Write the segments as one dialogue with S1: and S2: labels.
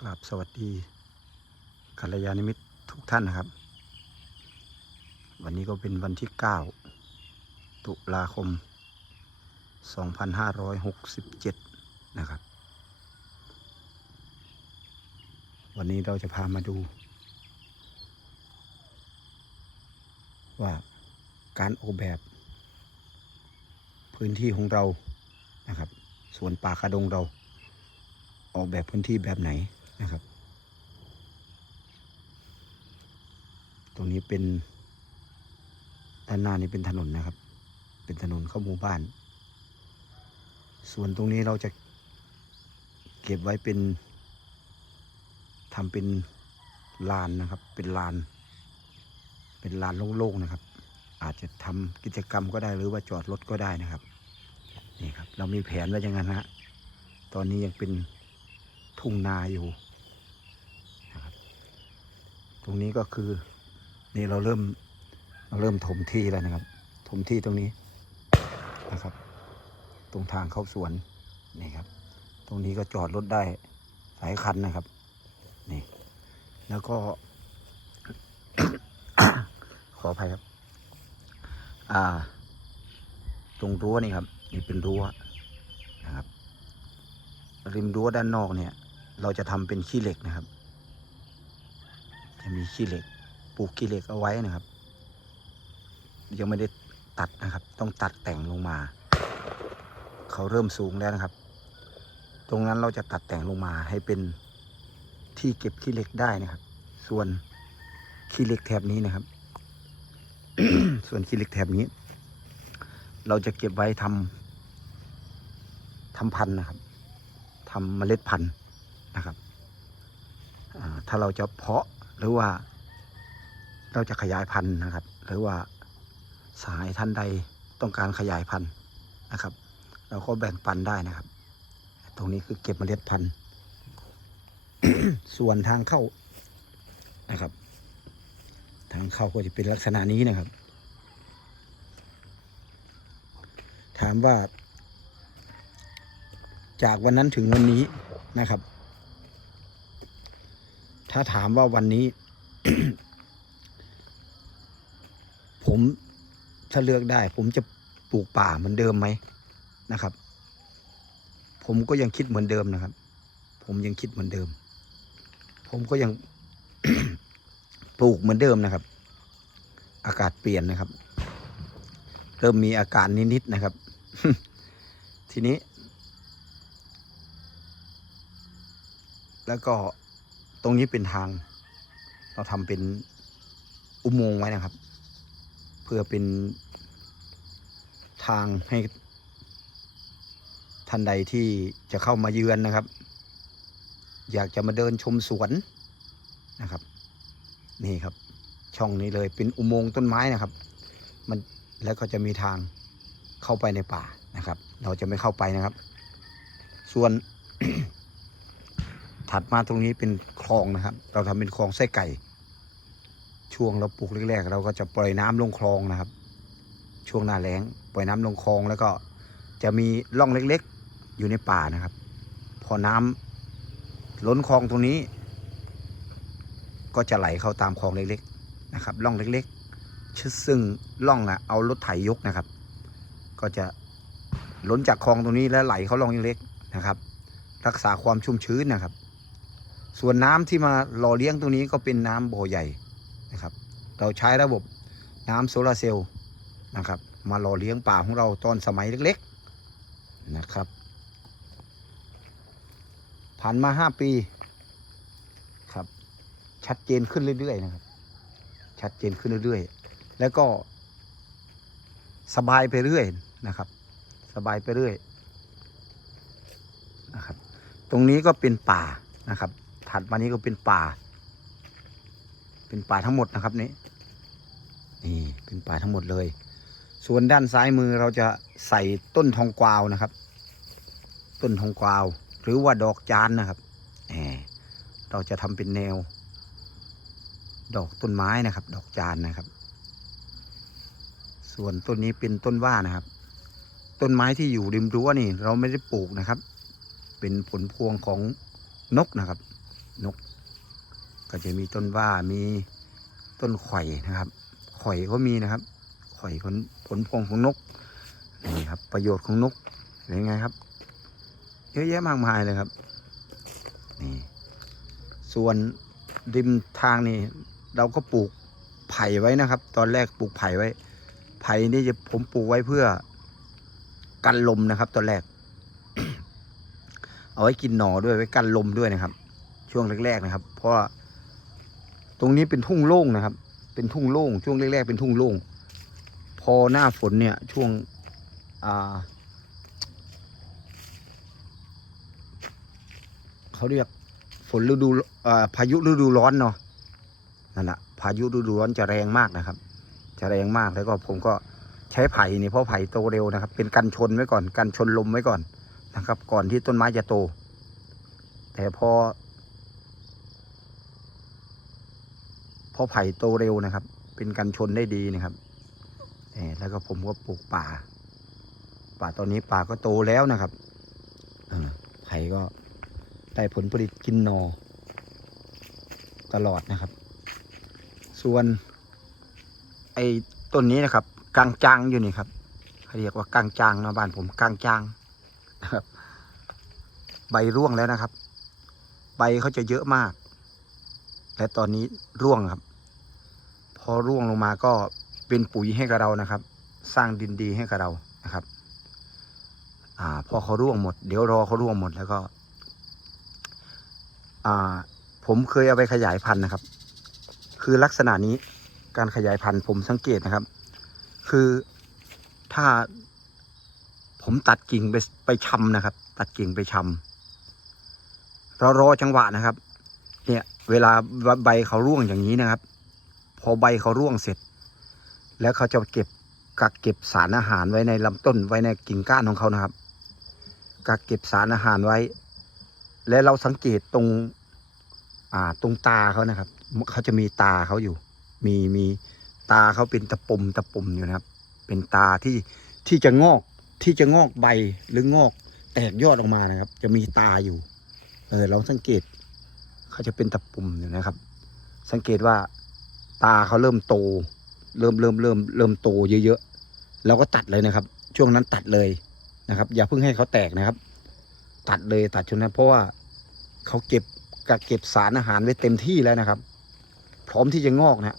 S1: กราบสวัสดีกัลยาณมิตรทุกท่านนะครับ วันนี้ก็เป็นวันที่ 9 ตุลาคม 2567 นะครับ วันนี้เราจะพามาดู ว่าการออกแบบ พื้นที่ของเรานะครับสวนป่าคาดงเราออกแบบพื้นที่แบบไหน นะครับ ตรงนี้เป็นด้านหน้านี้เป็นถนนนะครับ เป็นถนนเข้าหมู่บ้าน ส่วนตรงนี้เราจะเก็บไว้เป็นทำเป็นลานนะครับ เป็นลาน เป็นลานโล่งๆนะครับ อาจจะทำกิจกรรมก็ได้หรือว่าจอดรถก็ได้นะครับนี่ครับ เรามีแผนไว้อย่างนั้นฮะตอนนี้ยังเป็นทุ่งนาอยู่ ตรงนี้ก็คือนี่เราเริ่มเราเริ่มถมที่แล้วนะครับ ถมที่ตรงนี้นะครับ ตรงทางเข้าสวนนี่ครับ ตรงนี้ก็จอดรถได้หลายคันนะครับนี่แล้วก็ ขออภัยครับ อ่า ตรงรั้วนี่ครับ นี่เป็นรั้วนะครับ ริมรั้วด้านนอกเนี่ย เราจะทำเป็นขี้เหล็กนะครับ จะมีขี้เหล็กปลูกขี้เหล็กเอาไว้นะครับ ยังไม่ได้ตัดนะครับ ต้องตัดแต่งลงมา เขาเริ่มสูงแล้วนะครับ ตรงนั้นเราจะตัดแต่งลงมาให้เป็นที่เก็บขี้เหล็กได้นะครับ ส่วนขี้เหล็กแถบนี้นะครับ ส่วนขี้เหล็กแถบนี้ เราจะเก็บไว้ทำทำพันธุ์นะครับทำเมล็ดพันธุ์นะครับถ้าเราจะเพาะ หรือว่า เราจะขยายพันธุ์นะครับ หรือว่าสายท่านใดต้องการขยายพันธุ์นะครับ เราก็แบ่งปันได้นะครับ ตรงนี้คือเก็บเมล็ดพันธุ์ ส่วนทางเข้านะครับ ทางเข้าก็จะเป็นลักษณะนี้นะครับ ถามว่า จากวันนั้นถึงวันนี้นะครับ ถ้าถามว่าวันนี้ ผมถ้าเลือกได้ ผมจะปลูกป่าเหมือนเดิมไหมนะครับ ผมก็ยังคิดเหมือนเดิมนะครับ ผมยังคิดเหมือนเดิม ผมก็ยังปลูกเหมือนเดิมนะครับ อากาศเปลี่ยนนะครับ เริ่มมีอาการนิดๆนะครับ ทีนี้ แล้วก็ ตรงนี้เป็นทาง เราทำเป็นอุโมงค์ไว้นะครับ เพื่อเป็นทางให้ท่านใดที่จะเข้ามาเยือนนะครับ อยากจะมาเดินชมสวนนะครับ นี่ครับ ช่องนี้เลยเป็นอุโมงค์ต้นไม้นะครับ มันแล้วก็จะมีทางเข้าไปในป่านะครับ เราจะไม่เข้าไปนะครับ ส่วน ถัดมาตรงนี้เป็นคลองนะครับ เราทำเป็นคลองไส้ไก่ ช่วงเราปลูกแรกๆเราก็จะปล่อยน้ำลงคลองนะครับ ช่วงหน้าแล้ง ปล่อยน้ำลงคลองแล้วก็จะมีร่องเล็กๆอยู่ในป่านะครับ พอน้ำล้นคลองตรงนี้ ก็จะไหลเข้าตามคลองเล็กๆนะครับร่องเล็กๆชึซึ่งร่องอะเอารถไถยกนะครับ ก็จะล้นจากคลองตรงนี้แล้วไหลเข้าร่องเล็กๆนะครับ รักษาความชุ่มชื้นนะครับ ส่วนน้ำที่มาหล่อเลี้ยงตรงนี้ก็เป็นน้ำบ่อใหญ่นะครับ เราใช้ระบบน้ำโซลาร์เซลล์นะครับ มาหล่อเลี้ยงป่าของเราตอนสมัยเล็กๆนะครับ ผ่านมาห้าปีครับ ชัดเจนขึ้นเรื่อยๆนะครับ ชัดเจนขึ้นเรื่อยๆ แล้วก็สบายไปเรื่อยนะครับ สบายไปเรื่อยนะครับ ตรงนี้ก็เป็นป่านะครับ ถัดมานี้ก็เป็นป่า เป็นป่าทั้งหมดนะครับนี่นี่เป็นป่าทั้งหมดเลย ส่วนด้านซ้ายมือเราจะใส่ต้นทองกวาวนะครับ ต้นทองกวาว หรือว่าดอกจานนะครับแหมเราจะทำเป็นแนว ดอกต้นไม้นะครับ ดอกจานนะครับ ส่วนต้นนี้เป็นต้นว่านะครับ ต้นไม้ที่อยู่ริมรั้วนี่ เราไม่ได้ปลูกนะครับ เป็นผลพวงของนกนะครับ นก ก็จะมีต้นว่ามีต้นข่อยนะครับ ข่อยก็มีนะครับ ข่อยผลผลพวงของนกนี่ครับ ประโยชน์ของนกเป็นไงครับ เยอะแยะมากมายเลยครับนี่ส่วนริมทางนี่เราก็ปลูกไผ่ไว้นะครับ ตอนแรกปลูกไผ่ไว้ ไผ่นี่จะผมปลูกไว้เพื่อกันลมนะครับ ตอนแรก เอาไว้กินหน่อด้วยไว้กันลมด้วยนะครับ ช่วงแรกๆนะครับ เพราะว่าตรงนี้เป็นทุ่งโล่งนะครับ เป็นทุ่งโล่ง ช่วงแรกๆเป็นทุ่งโล่ง พอหน้าฝนเนี่ยช่วงอ่าเขาเรียกฝนฤดูอ่าพายุฤดูร้อนเนาะนั่นแหละพายุฤดูร้อนจะแรงมากนะครับ จะแรงมากแล้วก็ผมก็ใช้ไผ่นี่เพราะไผ่โตเร็วนะครับ เป็นกันชนไว้ก่อนกันชนลมไว้ก่อนนะครับ ก่อนที่ต้นไม้จะโต แต่พอ อไผ่โตเร็วนะครับ เป็นกันชนได้ดีนะครับแล้วก็ผมก็ปลูกป่า ป่าตอนนี้ป่าก็โตแล้วนะครับไผ่ก็ได้ผลผลิตกินนอ ตลอดนะครับ ส่วน ไอ้ต้นนี้นะครับกลางจางอยู่นี่ครับเขาเรียกว่ากลางจางนะบ้านผมกลางจางนะครับใบร่วงแล้วนะครับ ใบเขาจะเยอะมาก และตอนนี้ร่วงครับ พอร่วงลงมาก็เป็นปุ๋ยให้กับเรานะครับ สร้างดินดีให้กับเรานะครับอ่าพอเขาร่วงหมด เดี๋ยวรอเขาร่วงหมดแล้วก็อ่าผมเคยเอาไปขยายพันธุ์นะครับ คือลักษณะนี้การขยายพันธุ์ผมสังเกตนะครับ คือถ้าผมตัดกิ่งไปไปชำนะครับ ตัดกิ่งไปชำเรารอจังหวะนะครับ เนี่ย เวลาใบเขาร่วงอย่างนี้นะครับ พอใบเขาร่วงเสร็จ แล้วเขาจะเก็บกักเก็บสารอาหารไว้ในลำต้นไว้ในกิ่งก้านของเขานะครับ กักเก็บสารอาหารไว้ และเราสังเกตตรงอ่าตรงตาเขานะครับ เขาจะมีตาเขาอยู่ มีมีตาเขาเป็นตะปุ่มตะปุ่มอยู่นะครับ เป็นตาที่ที่จะงอกที่จะงอกใบหรืองอกแตกยอดออกมานะครับ จะมีตาอยู่ เออลองสังเกต เขาจะเป็นตะปุ่มอยู่นะครับ สังเกตว่า ตาเขาเริ่มโต เริ่มเริ่มเริ่มเริ่มโตเยอะๆเราก็ตัดเลยนะครับ ช่วงนั้นตัดเลยนะครับ อย่าเพิ่งให้เขาแตกนะครับ ตัดเลยตัดช่วงนั้นเพราะว่าเขาเก็บกักเก็บสารอาหารไว้เต็มที่แล้วนะครับ พร้อมที่จะงอกนะ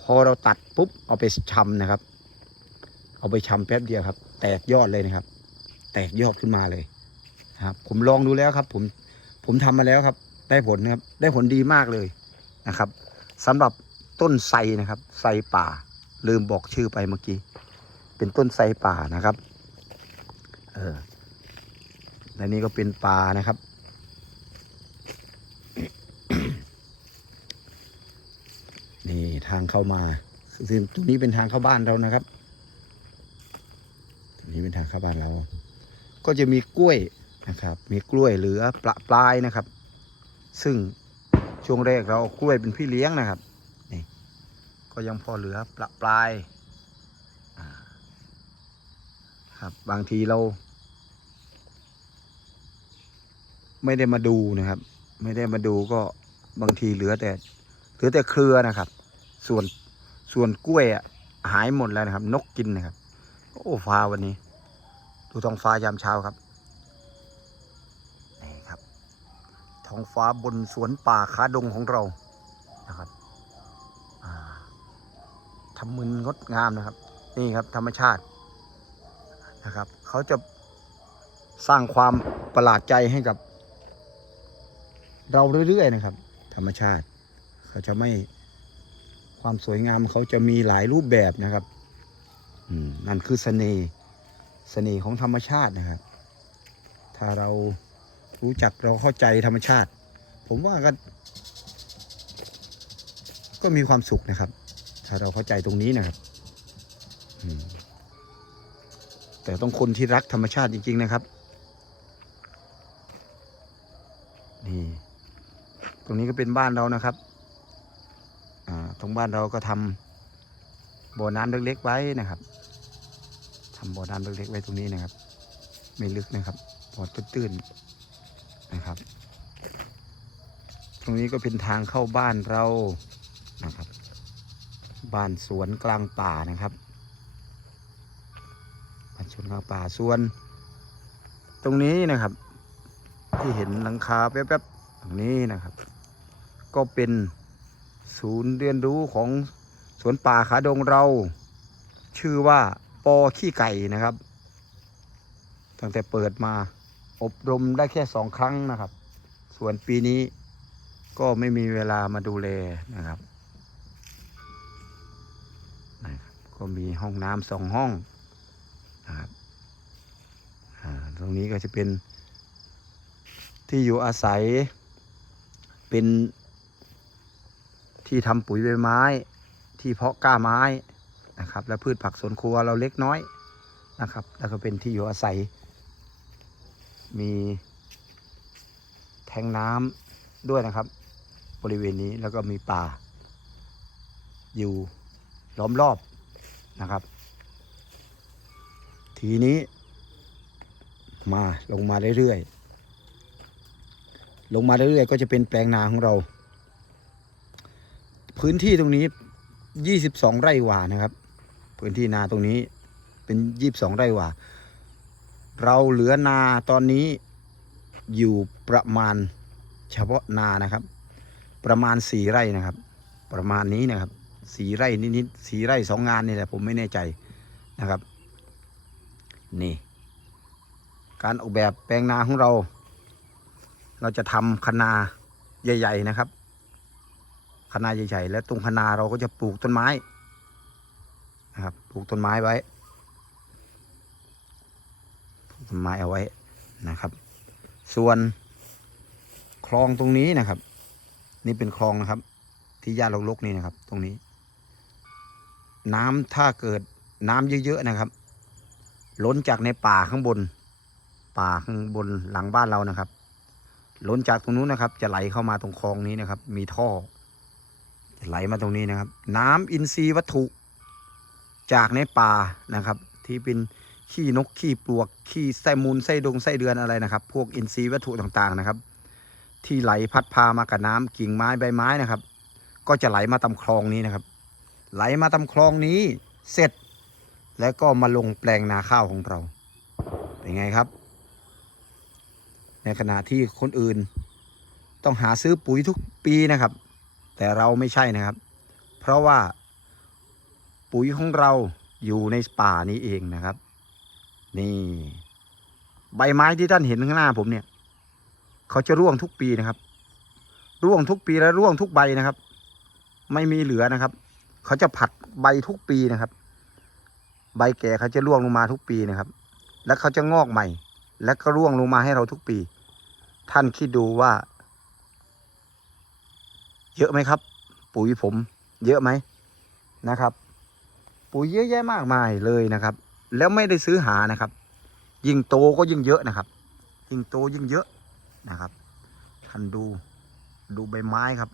S1: พอเราตัดปุ๊บเอาไปชำนะครับ เอาไปชำแป๊บเดียวครับ แตกยอดเลยนะครับ แตกยอดขึ้นมาเลยครับ ผมลองดูแล้วครับ ผมผมทำมาแล้วครับ ได้ผลนะครับ ได้ผลดีมากเลยนะครับสำหรับ ต้นไทรนะครับไทรป่า ลืมบอกชื่อไปเมื่อกี้ เป็นต้นไทรป่านะครับ เออและนี่ก็เป็นป่านะครับ นี่ทางเข้ามาซึ่งตรงนี้เป็นทางเข้าบ้านเรานะครับตรงนี้เป็นทางเข้าบ้านเรา ก็จะมีกล้วยนะครับ มีกล้วยเหลือปละปลายนะครับ ซึ่งช่วงแรกเราเอากล้วยเป็นพี่เลี้ยงนะครับ ก็ยังพอเหลือปละปลายครับบางทีเรา ไม่ได้มาดูนะครับ ไม่ได้มาดูก็บางทีเหลือแต่เหลือแต่เครือนะครับ ส่วนส่วนกล้วยอะหายหมดแล้วนะครับ นกกินนะครับ โอ้ฟ้าวันนี้ ดูท้องฟ้ายามเช้าครับนี่ครับท้องฟ้าบนสวนป่าขาดงของเรานะครับอ่า ทำมึนงดงามนะครับ นี่ครับธรรมชาตินะครับ เขาจะสร้างความประหลาดใจให้กับ เราเรื่อยๆนะครับ ธรรมชาติ เขาจะไม่ความสวยงามเขาจะมีหลายรูปแบบนะครับนั่นคือเสน่ห์เสน่ห์ของธรรมชาตินะครับ ถ้าเรารู้จักเราเข้าใจธรรมชาติ ผมว่าก็ ก็มีความสุขนะครับ ถ้าเราเข้าใจตรงนี้นะครับแต่ต้องคนที่รักธรรมชาติจริง ๆ นะครับ นี่ ตรงนี้ก็เป็นบ้านเรานะครับ อ่า ตรงบ้านเราก็ทำบ่อน้ำเล็กๆไว้นะครับทำบ่อน้ำเล็กๆไว้ตรงนี้นะครับ ไม่ลึกนะครับบ่อตื้นๆนะครับ ตรงนี้ก็เป็นทางเข้าบ้านเรา บ้านสวนกลางป่านะครับบ้านสวนกลางป่าส่วน ตรงนี้นะครับ ที่เห็นหลังคาแป๊บๆตรงนี้นะครับ ก็เป็นศูนย์เรียนรู้ของสวนป่าขาดงเรา ชื่อว่าปอขี้ไก่นะครับ ตั้งแต่เปิดมาอบรมได้แค่สองครั้งนะครับ ส่วนปีนี้ก็ไม่มีเวลามาดูแลนะครับ ก็มีห้องน้ำสองห้องนะครับอ่าตรงนี้ก็จะเป็นที่อยู่อาศัยเป็นที่ทำปุ๋ยใบไม้ ที่เพาะก้าไม้นะครับ และพืชผักสวนครัวเราเล็กน้อยนะครับ แล้วก็เป็นที่อยู่อาศัย มีแทงน้ำด้วยนะครับ บริเวณนี้แล้วก็มีป่าอยู่ล้อมรอบ นะครับ ทีนี้ มาลงมาเรื่อยๆลงมาเรื่อยๆก็จะเป็นแปลงนาของเรา พื้นที่ตรงนี้22ไร่หว่านะครับ พื้นที่นาตรงนี้เป็น22ไร่หว่า เราเหลือนาตอนนี้อยู่ประมาณเฉพาะนานะครับ ประมาณสี่ไร่นะครับ ประมาณนี้นะครับ สี่ไร่นิดๆสี่ไร่สองงานนี่แหละผมไม่แน่ใจนะครับ นี่ การออกแบบแปลงนาของเรา เราจะทำคะนาใหญ่ ๆ นะครับคะนาใหญ่ๆและตรงคะนาเราก็จะปลูกต้นไม้นะครับปลูกต้นไม้ไว้ต้นไม้เอาไว้นะครับ ส่วนคลองตรงนี้นะครับ นี่เป็นคลองนะครับ ที่ญาติลกๆนี่นะครับ ตรงนี้ น้ำถ้าเกิดน้ำเยอะๆนะครับ ล้นจากในป่าข้างบน ป่าข้างบนหลังบ้านเรานะครับ ล้นจากตรงนู้นนะครับ จะไหลเข้ามาตรงคลองนี้นะครับ มีท่อ จะไหลมาตรงนี้นะครับ น้ำอินทรีย์วัตถุ จากในป่านะครับ ที่เป็นขี้นกขี้ปลวกขี้ไส้มูลไส้ดงไส้เดือนอะไรนะครับ พวกอินทรีย์วัตถุต่างๆนะครับ ที่ไหลพัดพามากับน้ำกิ่งไม้ใบไม้นะครับ ก็จะไหลมาตามคลองนี้นะครับ ไหลมาตามคลองนี้เสร็จ แล้วก็มาลงแปลงนาข้าวของเรา เป็นไงครับ ในขณะที่คนอื่น ต้องหาซื้อปุ๋ยทุกปีนะครับ แต่เราไม่ใช่นะครับ เพราะว่าปุ๋ยของเราอยู่ในป่านี้เองนะครับ นี่ ใบไม้ที่ท่านเห็นข้างหน้าผมเนี่ย เขาจะร่วงทุกปีนะครับ ร่วงทุกปีและร่วงทุกใบนะครับ ไม่มีเหลือนะครับ เขาจะผัดใบทุกปีนะครับ ใบแก่เขาจะร่วงลงมาทุกปีนะครับ แล้วเขาจะงอกใหม่ แล้วก็ร่วงลงมาให้เราทุกปี ท่านคิดดูว่า เยอะไหมครับ ปุ๋ยผม เยอะไหมนะครับ ปุ๋ยเยอะแยะมากมายเลยนะครับ แล้วไม่ได้ซื้อหานะครับ ยิ่งโตก็ยิ่งเยอะนะครับ ยิ่งโตยิ่งเยอะนะครับท่านดูดูใบไม้ครับ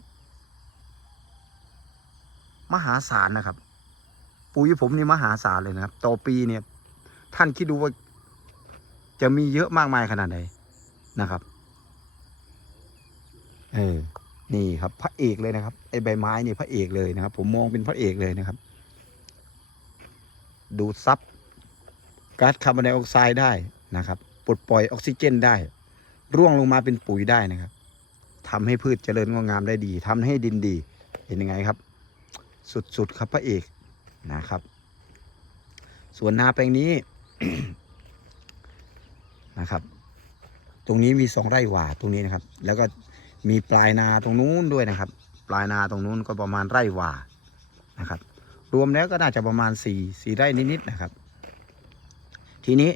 S1: มหาศาลนะครับ ปุ๋ยผมนี่มหาศาลเลยนะครับ ต่อปีเนี่ย ท่านคิดดูว่า จะมีเยอะมากมายขนาดไหนนะครับ เออ นี่ครับ พระเอกเลยนะครับ ไอใบไม้นี่พระเอกเลยนะครับ ผมมองเป็นพระเอกเลยนะครับ ดูดซับก๊าซคาร์บอนไดออกไซด์ได้นะครับปลดปล่อยออกซิเจนได้ ร่วงลงมาเป็นปุ๋ยได้นะครับทำให้พืชเจริญงอกงามได้ดีทำให้ดินดี เห็นยังไงครับ สุดๆครับพระเอกนะครับ ส่วนนาแปลงนี้นะครับ ตรงนี้มีสองไร่หว่าตรงนี้นะครับ แล้วก็มีปลายนาตรงนู้นด้วยนะครับ ปลายนาตรงนู้นก็ประมาณไร่หว่านะครับ รวมแล้วก็น่าจะประมาณสี่สี่ไร่นิดๆนะครับ ทีนี้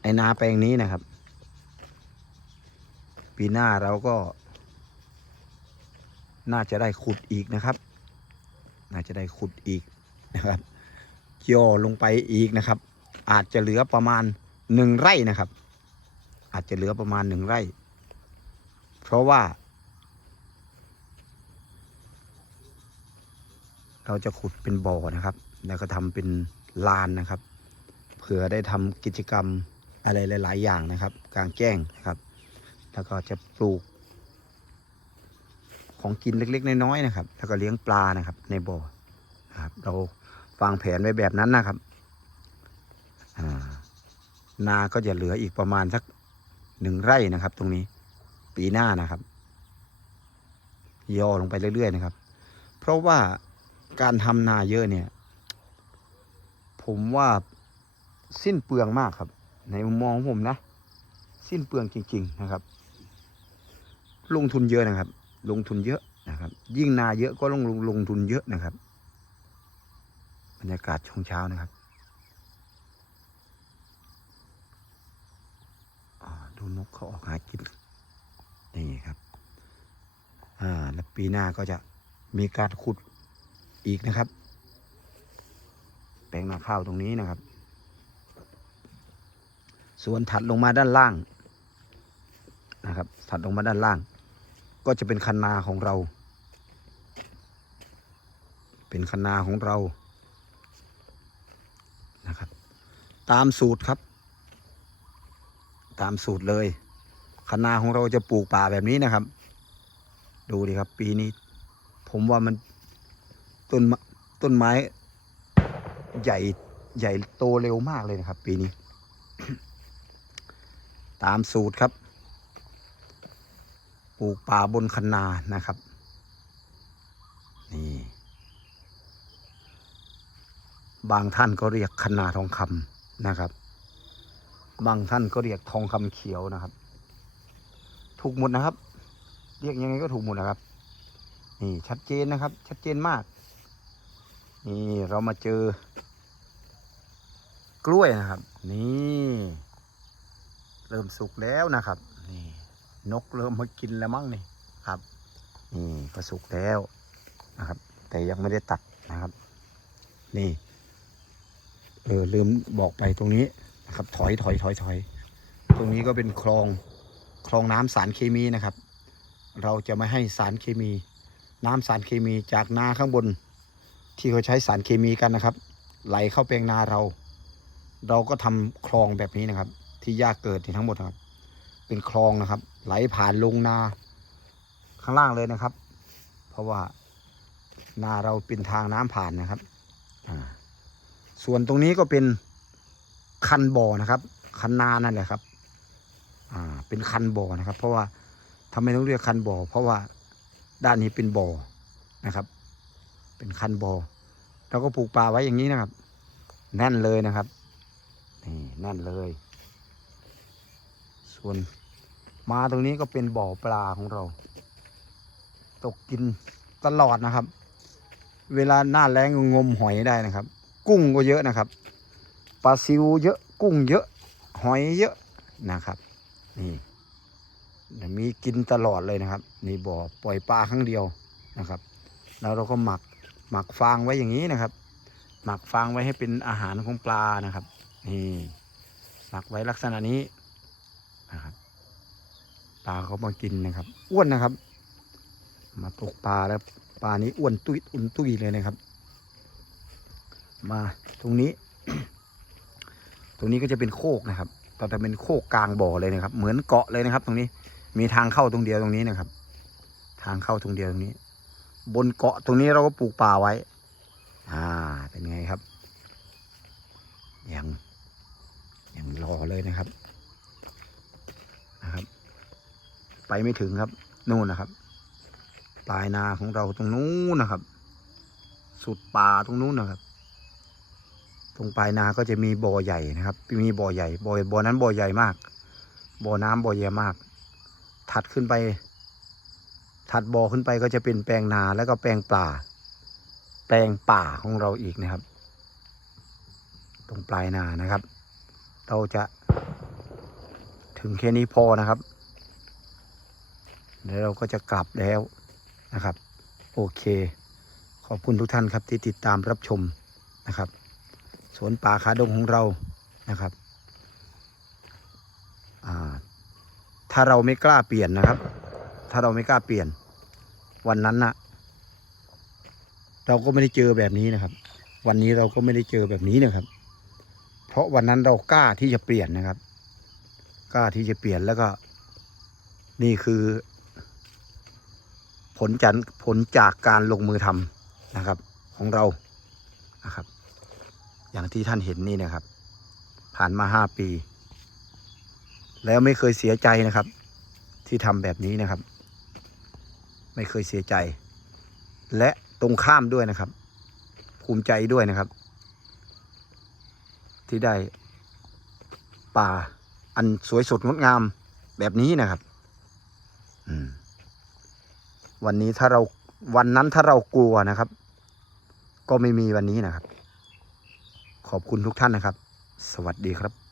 S1: ไอนาแปลงนี้นะครับ ปีหน้าเราก็น่าจะได้ขุดอีกนะครับ น่าจะได้ขุดอีกนะครับย่อลงไปอีกนะครับ อาจจะเหลือประมาณหนึ่งไร่นะครับ อาจจะเหลือประมาณหนึ่งไร่ เพราะว่า เราจะขุดเป็นบ่อนะครับ แล้วก็ทำเป็นลานนะครับ เผื่อได้ทำกิจกรรมอะไรหลาย ๆ อย่างนะครับ กลางแจ้งนะครับ แล้วก็จะปลูก ของกินเล็ก ๆ น้อยๆนะครับ แล้วก็เลี้ยงปลานะครับ ในบ่อนะครับ เราวางแผนไว้แบบนั้นนะครับานาก็จะเหลืออีกประมาณสักหนึ่งไร่นะครับ ตรงนี้ ปีหน้านะครับ ย่อลงไปเรื่อยๆนะครับ เพราะว่าการทำนาเยอะเนี่ย ผมว่าสิ้นเปลืองมากครับ ในมุมมองของผมนะ สิ้นเปลืองจริง ๆ นะครับ ลงทุนเยอะนะครับ ลงทุนเยอะนะครับ ยิ่งนาเยอะก็ลงลงลงทุนเยอะนะครับ บรรยากาศช่วงเช้านะครับดูนกเขาออกหากินนี่ครับ อ่า แล้วปีหน้าก็จะมีการขุดอีกนะครับ แปลงนาข้าวตรงนี้นะครับ ส่วนถัดลงมาด้านล่างนะครับ ถัดลงมาด้านล่าง ก็จะเป็นคันนาของเรา เป็นคันนาของเรานะครับ ตามสูตรครับ ตามสูตรเลยคันนาของเราจะปลูกป่าแบบนี้นะครับ ดูดิครับ ปีนี้ ผมว่ามันต้นต้นไม้ ใหญ่ใหญ่โตเร็วมากเลยนะครับ ปีนี้ ตามสูตรครับ ปลูกป่าบนคันนานะครับ นี่ บางท่านก็เรียกคันนาทองคำนะครับ บางท่านก็เรียกทองคำเขียวนะครับ ถูกหมดนะครับ เรียกยังไงก็ถูกหมดนะครับ นี่ชัดเจนนะครับ ชัดเจนมาก นี่เรามาเจอกล้วยนะครับ นี่ เริ่มสุกแล้วนะครับ นี่ นกเริ่มมากินแล้วมั้งนี่ครับ นี่ก็สุกแล้วนะครับ แต่ยังไม่ได้ตัดนะครับ นี่ เออลืมบอกไปตรงนี้นะครับ ถอยถอยถอยถอยตรงนี้ก็เป็นคลองคลองน้ำสารเคมีนะครับ เราจะไม่ให้สารเคมี น้ำสารเคมีจากนาข้างบน ที่เขาใช้สารเคมีกันนะครับ ไหลเข้าแปลงนาเรา เราก็ทำคลองแบบนี้นะครับ ที่ยากเกิดนี่ทั้งหมดครับ เป็นคลองนะครับ ไหลผ่านลงนา ข้างล่างเลยนะครับ เพราะว่านาเราเป็นทางน้ำผ่านนะครับส่วนตรงนี้ก็เป็นคันบ่อนะครับ คันนานั่นแหละครับ อ่า เป็นคันบ่อนะครับ เพราะว่าทำไมต้องเรียกคันบ่อ เพราะว่าด้านนี้เป็นบ่อนะครับ เป็นคันบ่อเราก็ปลูกป่าไว้อย่างนี้นะครับ แน่นเลยนะครับนี่แน่นเลย ส่วนมาตรงนี้ก็เป็นบ่อปลาของเรา ตกกินตลอดนะครับ เวลาหน้าแล้งงมหอยได้นะครับ กุ้งก็เยอะนะครับปลาซิวเยอะกุ้งเยอะหอยเยอะนะครับนี่มีกินตลอดเลยนะครับนี่บ่อปล่อยปลาครั้งเดียวนะครับ แล้วเราก็หมักหมักฟางไว้อย่างนี้นะครับ หมักฟางไว้ให้เป็นอาหารของปลานะครับนี่หมักไว้ลักษณะนี้ นะครับปลาเขามากินนะครับอ้วนนะครับ มาตกปลาแล้วปลานี้อ้วนตุ้ยอุ่นตุ้ยเลยนะครับ มาตรงนี้ ตรงนี้ก็จะเป็นโคกนะครับแต่เป็นโคกกลางบ่อเลยนะครับ เหมือนเกาะเลยนะครับ ตรงนี้มีทางเข้าตรงเดียวตรงนี้นะครับ ทางเข้าตรงเดียวตรงนี้ บนเกาะตรงนี้เราก็ปลูกป่าไว้ อ่า เป็นไงครับยังยังรอเลยนะครับ นะครับ ไปไม่ถึงครับนู่นนะครับปลายนาของเราตรงนู้นนะครับ สุดป่าตรงนู้นนะครับ ตรงปลายนาก็จะมีบ่อใหญ่นะครับ มีบ่อใหญ่บ่อบ่อนั้นบ่อใหญ่มาก บ่อน้ำบ่อใหญ่มาก ถัดขึ้นไป ถัดบ่อขึ้นไปก็จะเป็นแปลงนาแล้วก็แปลงปลาแปลงป่าของเราอีกนะครับ ตรงปลายนานะครับ เราจะ ถึงแค่นี้พอนะครับเดี๋ยวเราก็จะกลับแล้วนะครับ โอเค ขอบคุณทุกท่านครับที่ติดตามรับชมนะครับ สวนป่าขาดงของเรานะครับถ้าเราไม่กล้าเปลี่ยนนะครับ ถ้าเราไม่กล้าเปลี่ยน วันนั้นนะเราก็ไม่ได้เจอแบบนี้นะครับ วันนี้เราก็ไม่ได้เจอแบบนี้นะครับ เพราะวันนั้นเรากล้าที่จะเปลี่ยนนะครับ กล้าที่จะเปลี่ยนแล้วก็ นี่คือ ผลจากผลจากการลงมือทำนะครับ ของเรานะครับ อย่างที่ท่านเห็นนี่นะครับ ผ่านมาห้าปี แล้วไม่เคยเสียใจนะครับ ที่ทำแบบนี้นะครับ ไม่เคยเสียใจ และตรงข้ามด้วยนะครับ ภูมิใจด้วยนะครับ ที่ได้ป่า อันสวยสดงดงามแบบนี้นะครับวันนี้ถ้าเราวันนั้นถ้าเรากลัวนะครับ ก็ไม่มีวันนี้นะครับ ขอบคุณทุกท่านนะครับ สวัสดีครับ